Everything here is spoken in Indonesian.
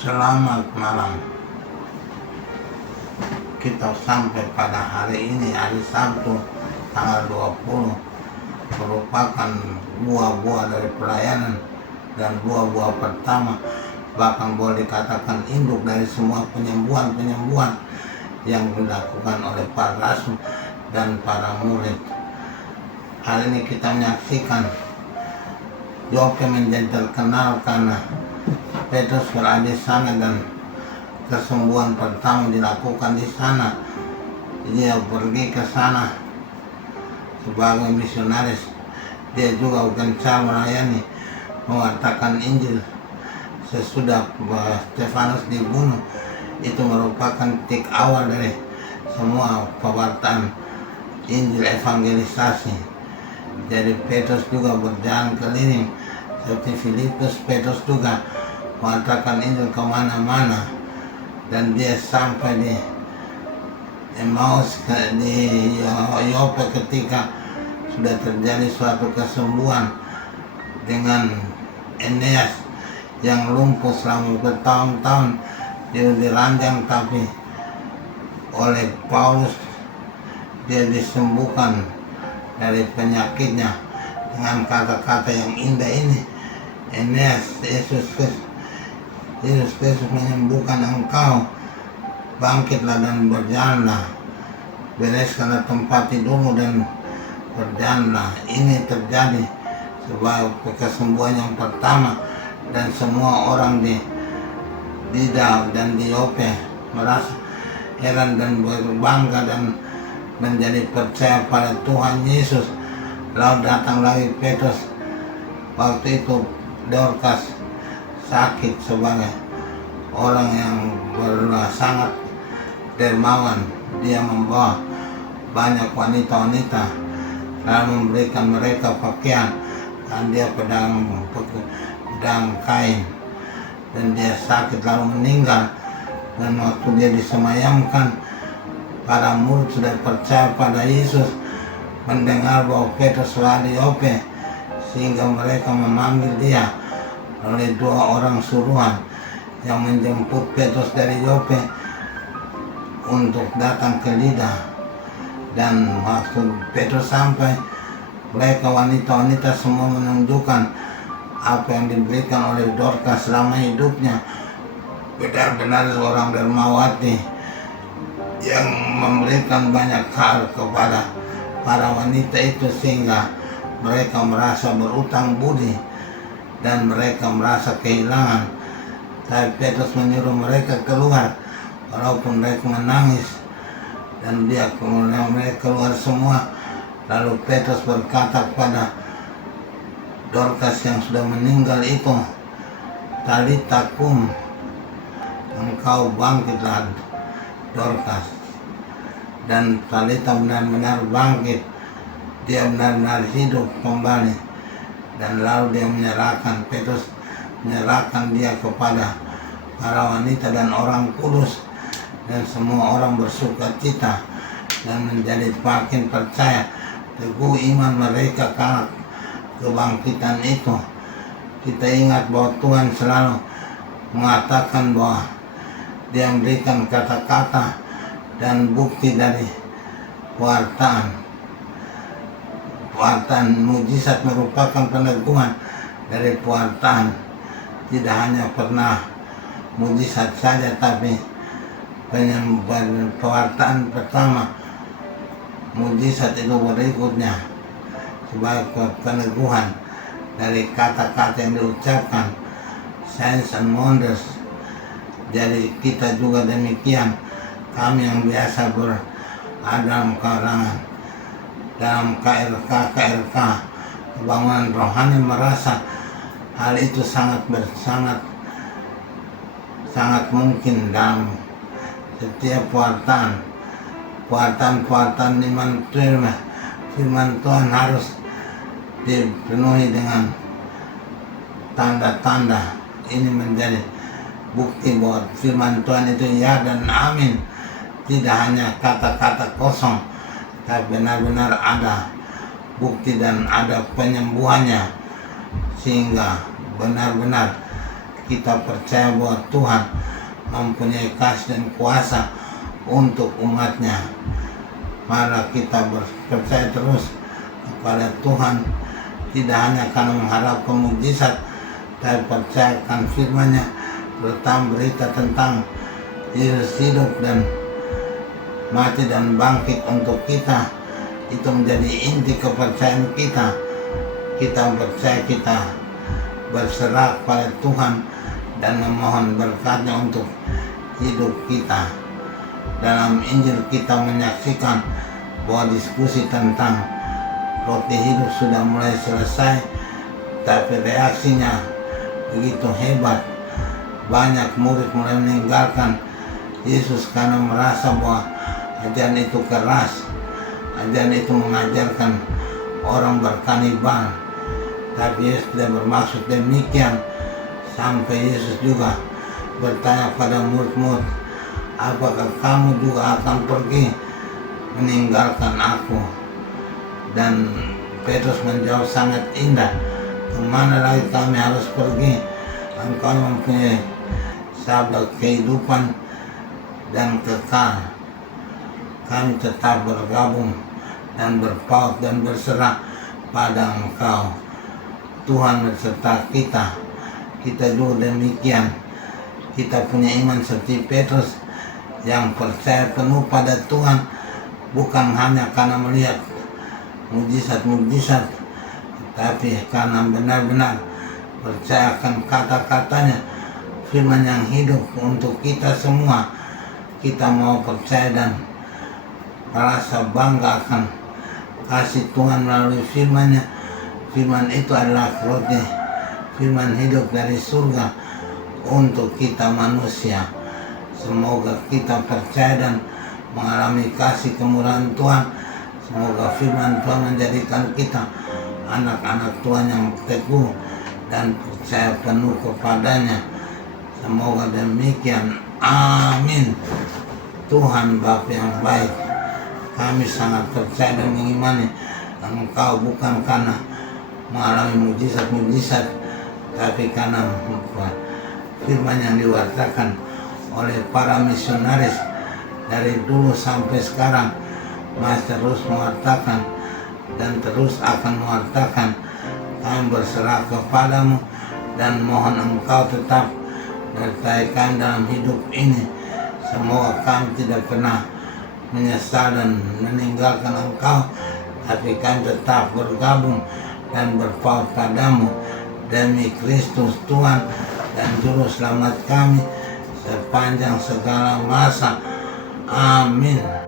Selamat malam. Kita sampai pada hari ini, hari Sabtu tanggal 20, merupakan buah-buah dari pelayanan dan buah-buah pertama, bahkan boleh dikatakan induk dari semua penyembuhan-penyembuhan yang dilakukan oleh para rasul dan para murid. Hari ini kita menyaksikan Yope menjadi terkenal karena Petrus berada di sana dan kesembuhan pertama dilakukan di sana. Dia pergi ke sana sebagai misionaris. Dia juga gencar melayani, mengatakan Injil. Sesudah Stefanus dibunuh, itu merupakan titik awal dari semua pewartaan Injil evangelisasi. Jadi Petrus juga berjalan keliling seperti Filipus. Petrus juga mengatakan Injil kemana-mana, dan dia sampai di Emmaus, di Yope, ketika sudah terjadi suatu kesembuhan dengan Eneas yang lumpuh selama bertahun-tahun. Dia diranjang, tapi oleh Paulus dia disembuhkan dari penyakitnya dengan kata-kata yang indah ini. Eneas, Yesus Kristus menyembuhkan engkau, bangkitlah dan berjalanlah, bereskanlah tempat tidurmu dan berjalanlah. Ini terjadi sebagai kesembuhan yang pertama, dan semua orang di Lida dan di Yope merasa heran dan berbangga dan menjadi percaya pada Tuhan Yesus. Lalu datang lagi Petrus. Waktu itu Dorcas sakit sebagai orang yang sangat dermawan. Dia membawa banyak wanita-wanita lalu memberikan mereka pakaian, dan dia pedang kain, dan dia sakit lalu meninggal. Dan waktu dia disemayamkan, para murid sudah percaya pada Yesus, mendengar bahwa Petrus berada di Yope, sehingga mereka memanggil dia oleh 2 orang suruhan yang menjemput Petrus dari Yope untuk datang ke Lida. Dan waktu Petrus sampai, mereka wanita-wanita semua menunjukkan apa yang diberikan oleh Dorcas selama hidupnya. Benar-benar seorang dermawati yang memberikan banyak hal kepada para wanita itu, sehingga mereka merasa berutang budi dan mereka merasa kehilangan. Tapi Petrus menyuruh mereka keluar walaupun mereka menangis, dan mereka keluar semua. Lalu Petrus berkata kepada Dorcas yang sudah meninggal itu, Talita kum, engkau bangkitlah Dorcas. Dan Talita benar-benar bangkit, dia benar-benar hidup kembali. Dan lalu dia menyerahkan, Petrus menyerahkan dia kepada para wanita dan orang kudus, dan semua orang bersuka cita dan menjadi makin percaya. Teguh iman mereka karena kebangkitan itu. Kita ingat bahwa Tuhan selalu mengatakan bahwa dia memberikan kata-kata dan bukti dari pewartaan. Pewartaan mujizat merupakan peneguhan dari pewartaan. Tidak hanya pernah mujizat saja, tapi pewartaan pertama, mujizat itu berikutnya sebagai peneguhan dari kata-kata yang diucapkan, signs and wonders. Jadi kita juga demikian. Kami yang biasa berada dalam kalangan, dalam KRK kebangunan rohani, merasa hal itu sangat mungkin dalam setiap pewartaan iman firman Tuhan harus dipenuhi dengan tanda-tanda. Ini menjadi bukti bahwa firman Tuhan itu ya dan amin. Tidak hanya kata-kata kosong, tapi benar-benar ada bukti dan ada penyembuhannya, sehingga benar-benar kita percaya bahwa Tuhan mempunyai kasih dan kuasa untuk umatnya. Mari kita percaya terus kepada Tuhan, tidak hanya karena mengharapkan mukjizat, tapi percayakan firman-Nya, terutama berita tentang Yesus hidup dan mati dan bangkit untuk kita. Itu menjadi inti kepercayaan kita. Kita percaya, kita berserah pada Tuhan dan memohon berkat-Nya untuk hidup kita. Dalam Injil kita menyaksikan bahwa diskusi tentang roti hidup sudah mulai selesai, tapi reaksinya begitu hebat. Banyak murid mulai meninggalkan Yesus karena merasa bahwa ajaran itu keras, ajaran itu mengajarkan orang berkanibal. Tapi Yesus tidak bermaksud demikian. Sampai Yesus juga bertanya pada murid-murid, apakah kamu juga akan pergi meninggalkan aku? Dan Petrus menjawab sangat indah, kemana lagi kami harus pergi? Engkau mempunyai sabda kehidupan dan kekal. Kami tetap bergabung dan berpaut dan berserah pada Engkau. Tuhan beserta kita. Kita juga demikian. Kita punya iman seperti Petrus yang percaya penuh pada Tuhan, bukan hanya karena melihat mukjizat-mukjizat, tapi karena benar-benar percaya akan kata-katanya, firman yang hidup untuk kita semua. Kita mau percaya dan merasa bangga akan kasih Tuhan melalui firman-Nya. Firman itu adalah roti, firman hidup dari surga untuk kita manusia. Semoga kita percaya dan mengalami kasih kemurahan Tuhan. Semoga firman Tuhan menjadikan kita anak-anak Tuhan yang teguh dan percaya penuh kepadanya. Semoga demikian. Amin. Tuhan Bapa yang baik, kami sangat percaya dan mengimani Engkau bukan karena mengalami mukjizat-mukjizat, tapi karena firman yang diwartakan oleh para misionaris dari dulu sampai sekarang, masih terus mewartakan dan terus akan mewartakan. Kami berserah kepadamu dan mohon Engkau tetap menyertai kami dalam hidup ini. Semoga kami tidak pernah menyesal dan meninggalkan Engkau, tapi kami tetap bergabung dan berpaut padamu demi Kristus Tuhan dan Juru Selamat kami sepanjang segala masa. Amin.